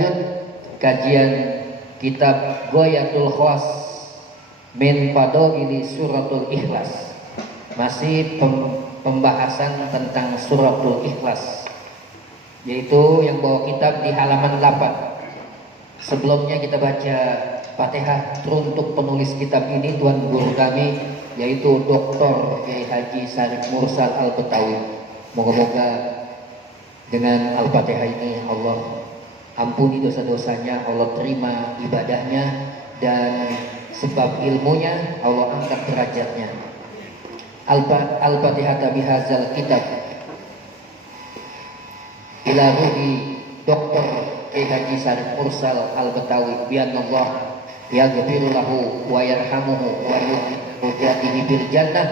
lanjut kajian kitab Ghayatul Khawas min Fadaili Suratul Ikhlas. Masih pembahasan tentang Suratul Ikhlas, yaitu yang bawa kitab di halaman 8. Sebelumnya kita baca Fatihah untuk penulis kitab ini, Tuan Guru kami, yaitu Dr. Kiai Haji Syarif Mursal Al-Betawi. Moga-moga dengan Al-Fatihah ini Allah ampuni dosa-dosanya, Allah terima ibadahnya, dan sebab ilmunya Allah angkat derajatnya. Al-Fatihah bihadzal kitab ila ruhi Dr. Kiai Haji Syarif Mursal Al-Betawi bi'anallah yaghfiru lahu wa yarhamuhu wa yu'tihi bil jannah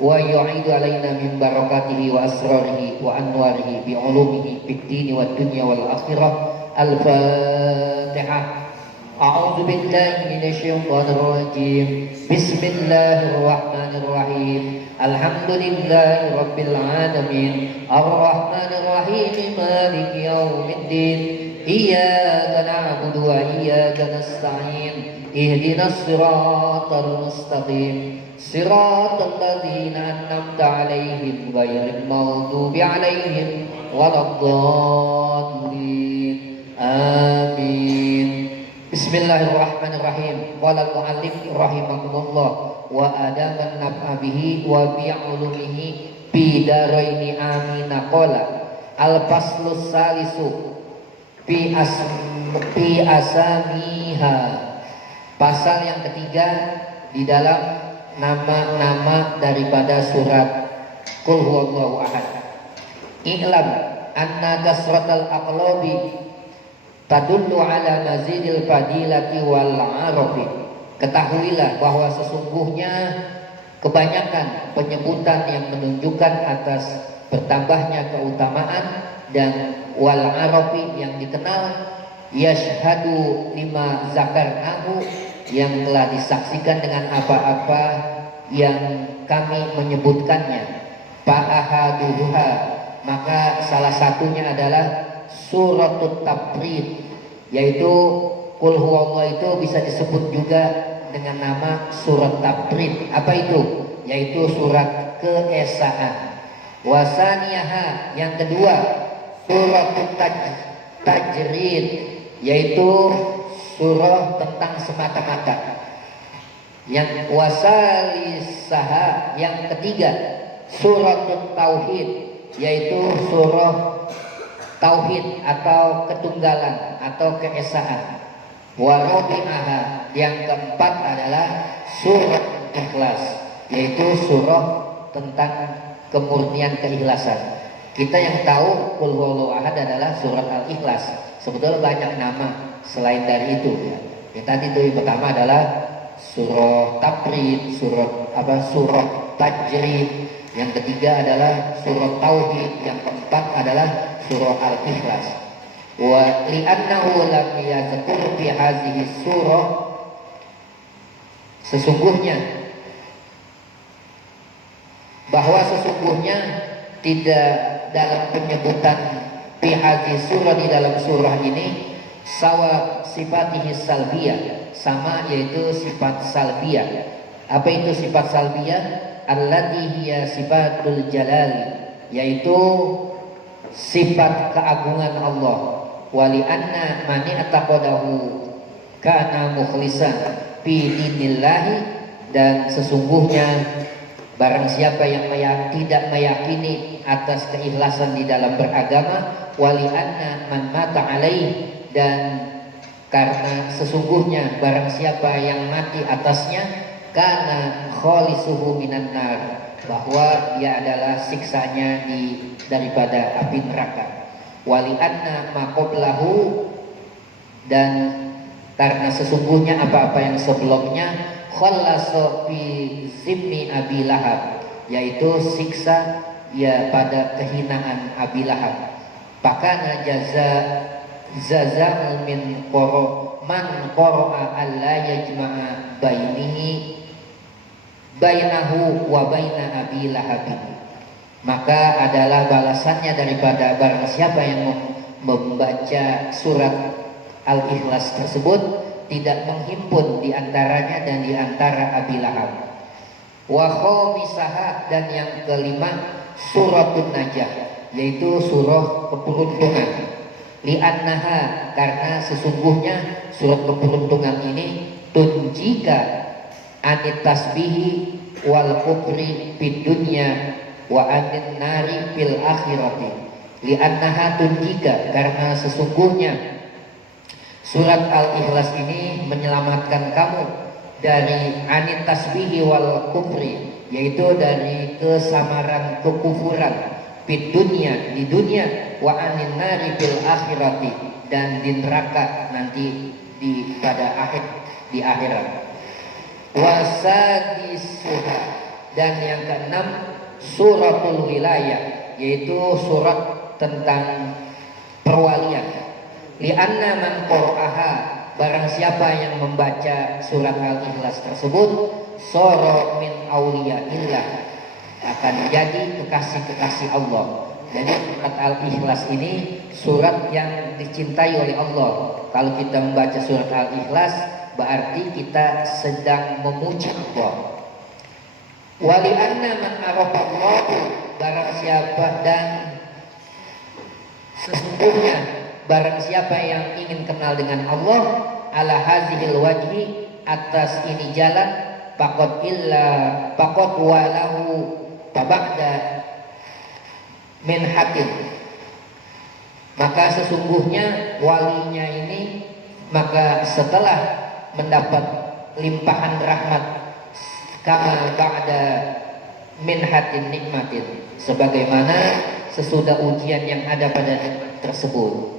wa yu'idu alaina min barakatihi wa asrarihi wa anwarihi bi ulumihi fid dini wad dunya wal akhirah. Al-Fatihah. A'udzu billahi minasy syaithanir rajim. Bismillahirrahmanirrahim. Alhamdulillahi rabbil alamin. Arrahmanir rahim. Maliki yaumiddin. Iyyaka na'budu wa iyyaka nasta'in. Ihdinas siratal mustaqim. Siratal ladzina an'amta 'alaihim ghairil maghdubi 'alaihim waladdallin. Amin. Bismillahirrahmanirrahim. Qala al-muallif rahimakumullah wa adaman naf'a bihi wa bi'ulumihi fi daraini amin. Qala al-faslus salisu fi asamiha. Pasal yang ketiga di dalam nama-nama daripada surat Qul huwallahu ahad. I'lam anna kasratal aqlabi tadullu ala mazidil fadilati wal arafi. Ketahuilah bahwa sesungguhnya kebanyakan penyebutan yang menunjukkan atas bertambahnya keutamaan dan wal arafi yang dikenal, yashhadu lima zakarnahu yang telah disaksikan dengan apa-apa yang kami menyebutkannya. Fa'ahaduha, maka salah satunya adalah Suratul Tafrid, yaitu Qul huwallahu itu bisa disebut juga dengan nama surat Tafrid. Apa itu? Yaitu surat keesaan. Wasaniyaha, yang kedua Suratul Tajrid, yaitu surah tentang semata-mata. Yang wasalisaha, yang ketiga Suratul Tauhid, yaitu surah tauhid atau ketunggalan atau keesaan. Warabi'aha, yang keempat adalah surat Ikhlas, yaitu surah tentang kemurnian keikhlasan. Kita yang tahu Qul huwallahu ahad adalah surat Al-Ikhlas. Sebetulnya banyak nama selain dari itu ya. Tadi itu yang pertama adalah surah Tafrid, surah Tajrid. Yang ketiga adalah surah Tauhid. Yang keempat adalah surah Al-Ikhlas. Wa li'annahu lam yadhkur fi hadhihi surah, sesungguhnya tidak dalam penyebutan fi hadhihi surah, di dalam surah ini, sawa sifatihi salbiyah, sama, yaitu sifat salbiyah. Apa itu sifat salbiyah? Allati hiya sifatul jalali, yaitu sifat keagungan Allah. Wali anna mani ataqadahu kana mukhlisan fi dinillahi, dan sesungguhnya barang siapa yang tidak meyakini atas keikhlasan di dalam beragama, wali anna man mata alaih, dan karena sesungguhnya barang siapa yang mati atasnya, kana khalisuhu minan nar, bahwa ia adalah siksanya daripada api neraka. Wali anna maqoblahu, dan karena sesungguhnya apa-apa yang sebelumnya, khallasa fi zimmi Abi Lahab, yaitu siksa ya pada kehinaan Abi Lahab. Pakana jaza'u min man qara'a alla yajma'a bainahu wa baina Abi Lahab, maka adalah balasannya daripada barang siapa yang membaca surat Al-Ikhlas tersebut tidak menghimpun di antaranya dan di antara Abi Lahab. Wa khamisaha, dan yang kelima Suratun Najah, yaitu surah keberuntungan. Li'annaha, karena sesungguhnya surat keberuntungan ini tunjika anit tasbihi wal kufri fid dunya wa anin nari fil akhirati. Li'annaha tunjika, karena sesungguhnya surat Al-Ikhlas ini menyelamatkan kamu dari anit tasbihi wal kufri, yaitu dari kesamaran kekufuran, fid dunya, di dunia, wa anin nari fil akhirati, dan di neraka nanti pada di akhirat. Wasadisuha, dan yang keenam suratul wilayah, yaitu surat tentang perwalian. Lianna man qara'aha, barang siapa yang membaca surat Al-Ikhlas tersebut, sara min auliyaillah, akan menjadi kekasih-kekasih Allah. Jadi surat Al-Ikhlas ini surat yang dicintai oleh Allah. Kalau kita membaca surat Al-Ikhlas, berarti kita sedang memuji Allah. Wali anna man arafallahu, barang siapa, dan sesungguhnya barang siapa yang ingin kenal dengan Allah, ala hazihil wajhi, atas ini jalan, faqad walahu tabakda min hatin, maka sesungguhnya walinya ini, maka setelah mendapat limpahan rahmat, kama ba'da min hatin nikmatin, sebagaimana sesudah ujian yang ada pada nikmat tersebut.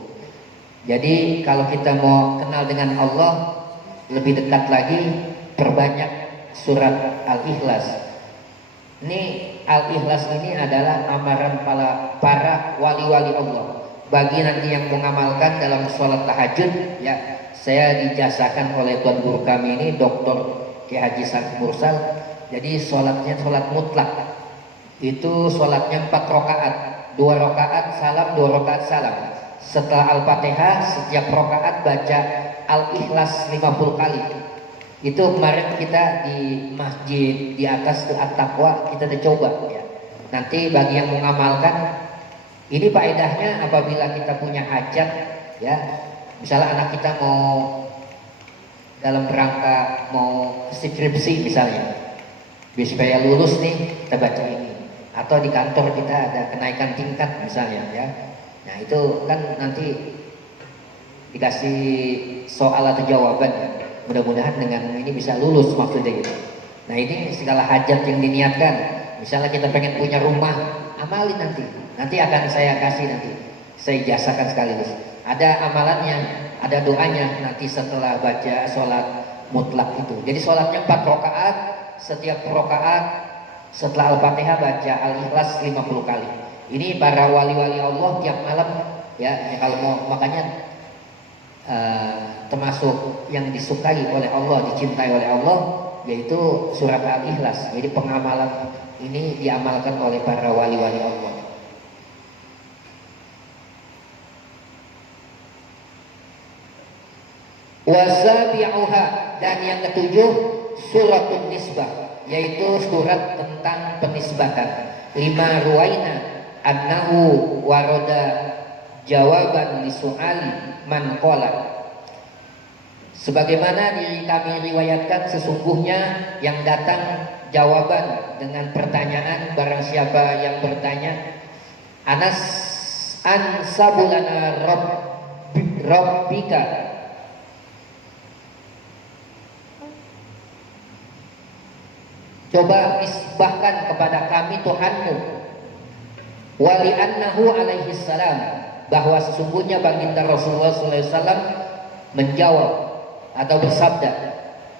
Jadi kalau kita mau kenal dengan Allah lebih dekat lagi, perbanyak surat Al-Ikhlas. Ini Al-Ikhlas ini adalah amaran para wali-wali Allah. Bagi nanti yang mengamalkan dalam sholat tahajud, ya, saya dijasakan oleh tuan guru kami ini, Dr. Kiai Haji Sarif Mursal. Jadi sholatnya sholat mutlak. Itu sholatnya 4 rakaat, 2 rakaat salam, 2 rakaat salam. Setelah Al-Fatihah, setiap rakaat baca Al-Ikhlas 50 kali. Itu kemarin kita di masjid di atas At-Taqwa kita udah coba, ya. Nanti bagi yang mengamalkan, ini faedahnya apabila kita punya hajat, ya, misalnya anak kita mau dalam rangka mau skripsi misalnya, biar supaya lulus nih, kita baca ini. Atau di kantor kita ada kenaikan tingkat misalnya, ya. Nah itu kan nanti dikasih soal atau jawaban, ya. Mudah-mudahan dengan ini bisa lulus maksudnya gitu. Nah ini segala hajat yang diniatkan. Misalnya kita pengen punya rumah, amalin nanti. Nanti akan saya kasih, nanti saya jasakan sekaligus. Ada amalannya, ada doanya nanti setelah baca sholat mutlak itu. Jadi sholatnya 4 rakaat, setiap rakaat setelah Al-Fatihah baca Al-Ikhlas 50 kali. Ini para wali-wali Allah tiap malam, ya kalau mau, makanya termasuk yang disukai oleh Allah, dicintai oleh Allah, yaitu surat Al-Ikhlas. Jadi pengamalan ini diamalkan oleh para wali-wali Allah. Wasabi'uha, dan yang ketujuh suratun nisbah, yaitu surat tentang penisbatan. 5 ruwaina annahu waroda jawaban li su'ali man qala, sebagaimana kami riwayatkan sesungguhnya yang datang jawaban dengan pertanyaan barang siapa yang bertanya, Anas ansabulana rabbika, coba nisbahkan kepada kami Tuhanmu, wali annahu alaihi salam, bahwa sesungguhnya baginda Rasulullah SAW menjawab atau bersabda,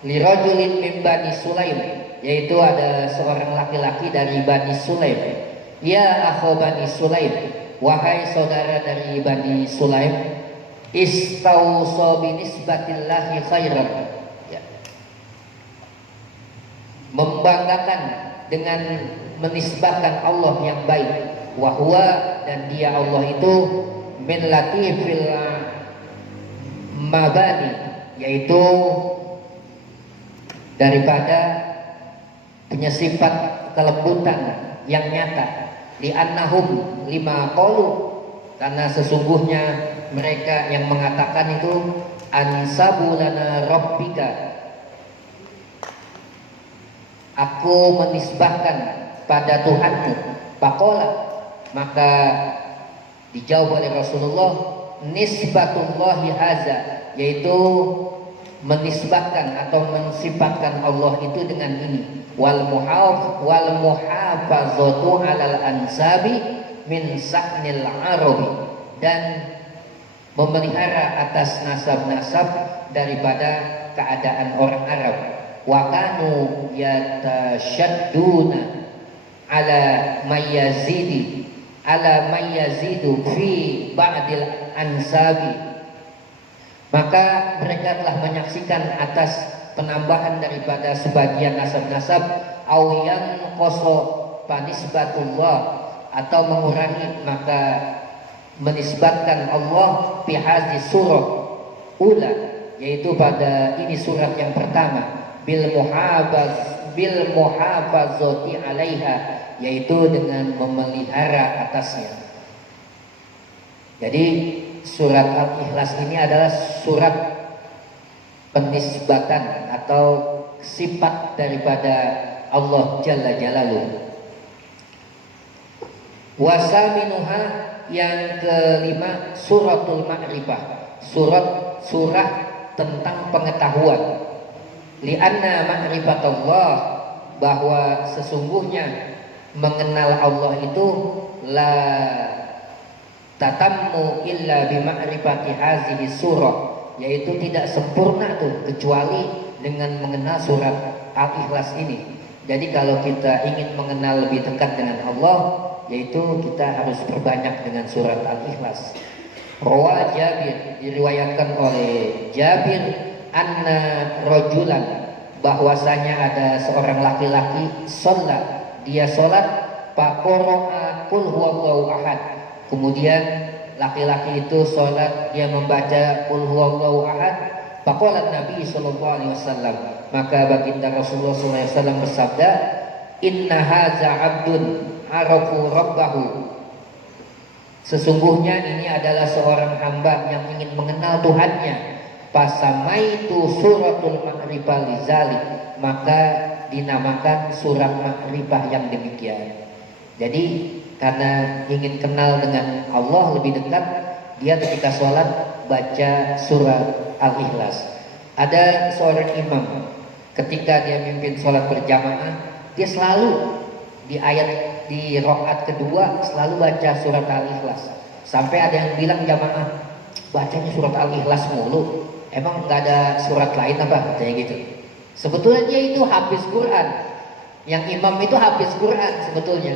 lirajulin min Bani Sulaim, yaitu ada seorang laki-laki dari Bani Sulaim, ya akhu Bani Sulaim, wahai saudara dari Bani Sulaim, istauso binisbatillahi khairan, ya, membanggakan dengan menisbahkan Allah yang baik, wahwa, dan dia Allah itu min latifil mabani, yaitu daripada punya sifat kelembutan yang nyata, li'annahum lima qalu, karena sesungguhnya mereka yang mengatakan itu ansabu lana rabbika, aku menisbahkan pada Tuhanmu. Faqala, maka dijawab oleh Rasulullah, nisbatullahi haza, yaitu menisbahkan atau mensifatkan Allah itu dengan ini, wal muhafazatu alal ansabi min sa'nil arabi, dan memelihara atas nasab-nasab daripada keadaan orang Arab. Wa kanu yatashadduna ala mayyazidu fi ba'dil ansabi, maka mereka telah menyaksikan atas penambahan daripada sebagian nasab-nasab, au yanqasu panisbatullah, atau mengurangi, maka menisbatkan Allah bihazi surah ula, yaitu pada ini surat yang pertama, bil muhafazati alaiha, yaitu dengan memelihara atasnya. Jadi surat Al-Ikhlas ini adalah surat penisbatan atau sifat daripada Allah Jalla Jalaluhu. Wasaminuha, yang kelima, suratul ma'rifah, surah tentang pengetahuan. Lianna ma'rifatullah, bahwa sesungguhnya mengenal Allah itu la tatammu illa bima'rifati hazihi surah, yaitu tidak sempurna tuh kecuali dengan mengenal surat Al-Ikhlas ini. Jadi kalau kita ingin mengenal lebih dekat dengan Allah, yaitu kita harus perbanyak dengan surat Al-Ikhlas. Rawa Jabir, diriwayatkan oleh Jabir, anna rajulan, bahwasanya ada seorang laki-laki, sholat, dia sholat, faqara'a qul huwallahu ahad, kemudian laki-laki itu sholat, dia membaca qul huwallahu ahad. Faqala Nabi sallallahu alaihi wasallam, maka baginda Rasulullah sallallahu alaihi wasallam bersabda, inna hadza 'abdun arafu rabbahu, sesungguhnya ini adalah seorang hamba yang ingin mengenal Tuhannya. Fasamaitu suratul ma'rifah lizalik, maka dinamakan surat ma'rifah yang demikian. Jadi karena ingin kenal dengan Allah lebih dekat, dia ketika sholat baca surat Al-Ikhlas. Ada seorang imam, ketika dia mimpin sholat berjamaah, dia selalu di rakaat kedua selalu baca surat Al-Ikhlas. Sampai ada yang bilang jamaah, bacanya surat Al-Ikhlas mulu, emang nggak ada surat lain apa? Katanya gitu. Sebetulnya dia itu hafiz Quran, yang imam itu hafiz Quran sebetulnya.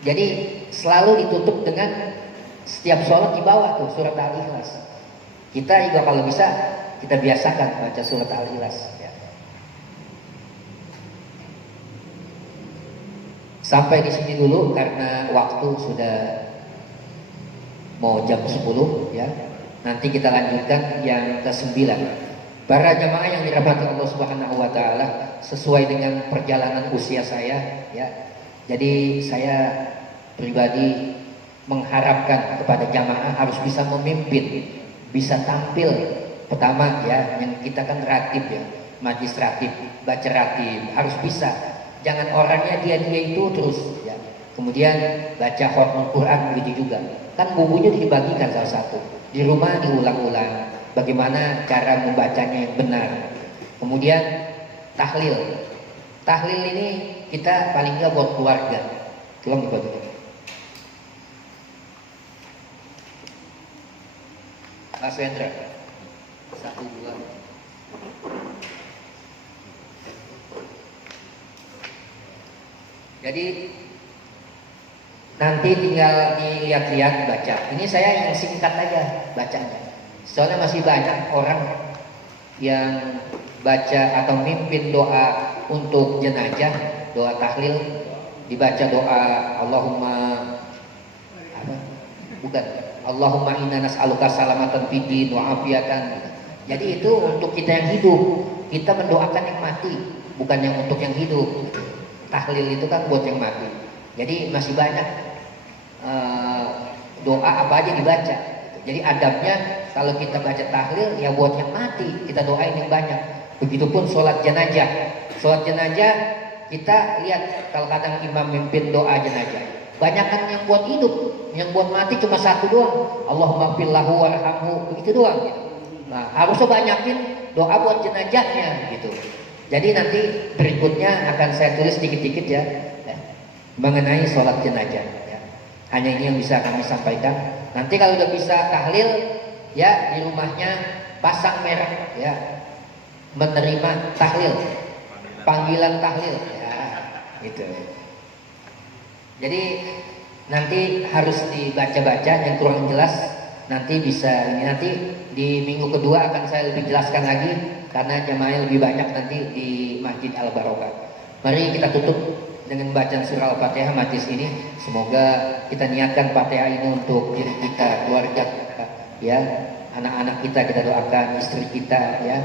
Jadi selalu ditutup dengan setiap sholat di bawah tuh surat Al-Ikhlas. Kita juga kalau bisa kita biasakan baca surat Al-Ikhlas. Ya. Sampai di sini dulu karena waktu sudah mau jam 10 ya. Nanti kita lanjutkan yang ke-9. Para jamaah yang dirahmati Allah Subhanahu wa taala, sesuai dengan perjalanan usia saya ya. Jadi saya pribadi mengharapkan kepada jamaah harus bisa memimpin, bisa tampil. Pertama ya, yang kita kan ratib ya, majlis ratib, baca ratib, harus bisa. Jangan orangnya dia itu terus ya. Kemudian baca khatmul Quran begitu juga. Kan bukunya dibagikan salah satu. Di rumah diulang-ulang bagaimana cara membacanya yang benar. Kemudian tahlil. Tahlil ini kita paling nggak buat keluarga. Tolong dibagikan. Mas Wendra. 1, 2. Jadi nanti tinggal dilihat-lihat baca. Ini saya yang singkat aja bacanya. Soalnya masih banyak orang yang baca atau mimpin doa untuk jenazah, doa tahlil, dibaca doa Allahumma apa? Bukan. Allahumma inna nas'aluka salamatan fid din wa afiatan Jadi itu untuk kita yang hidup, kita mendoakan yang mati, bukan yang untuk yang hidup. Tahlil itu kan buat yang mati. Jadi masih banyak doa apa aja dibaca. Jadi adabnya kalau kita baca tahlil ya buat yang mati, kita doain yang banyak. Begitupun sholat jenazah. Sholat jenazah kita lihat kalau kadang imam mimpin doa jenazah. Banyakan yang buat hidup, yang buat mati cuma satu doang. Allahumma fillahu warhamhu, begitu doang. Gitu. Nah, harusnya banyakin doa buat jenazahnya gitu. Jadi nanti berikutnya akan saya tulis dikit-dikit ya, mengenai sholat jenazah. Ya. Hanya ini yang bisa kami sampaikan. Nanti kalau udah bisa tahlil, ya di rumahnya pasang merek, ya menerima tahlil, panggilan tahlil, ya gitu. Jadi nanti harus dibaca-baca yang kurang jelas. Nanti bisa ini nanti di minggu kedua akan saya lebih jelaskan lagi karena jamaahnya lebih banyak nanti di Masjid Al Barokah. Mari kita tutup dengan bacaan surah Al-Fatihah majlis ini. Semoga kita niatkan Fatihah ini untuk diri kita, keluarga kita, ya, anak-anak kita doakan, istri kita, ya,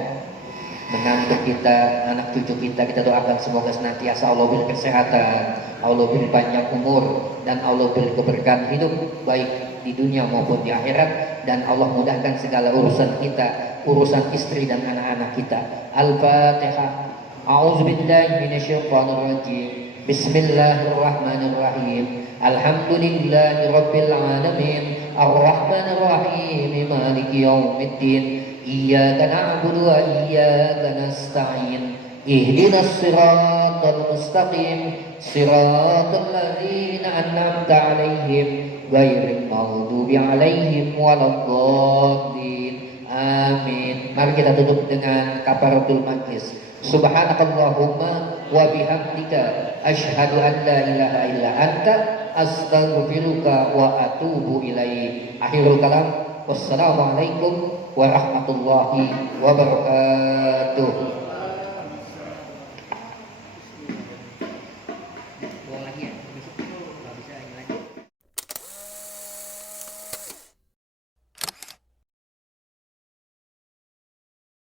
menantu kita, anak cucu kita doakan semoga senantiasa Allah beri kesehatan, Allah beri panjang umur, dan Allah beri keberkahan hidup baik di dunia maupun di akhirat, dan Allah mudahkan segala urusan kita, urusan istri dan anak-anak kita. Al-Fatihah. A'udzubillahi minasyaitonirrajim. Bismillahirrahmanirrahim. Alhamdulillahi rabbil alamin. Ar-Rahmanirrahim. Maliki yaumiddin. Iyyaka na'budu wa iyyaka nasta'in. Ihdinas siratal mustaqim. Siratal ladzina an'amta 'alaihim ghairil maghdubi 'alaihim waladdallin. Amin. Mari kita tutup dengan kafaratul majlis. Subhanakallahumma wa bihamdika asyhadu an la ilaha illa anta astaghfiruka wa atubu ilaik. Akhirul kalam. Wassalamualaikum warahmatullahi wabarakatuh.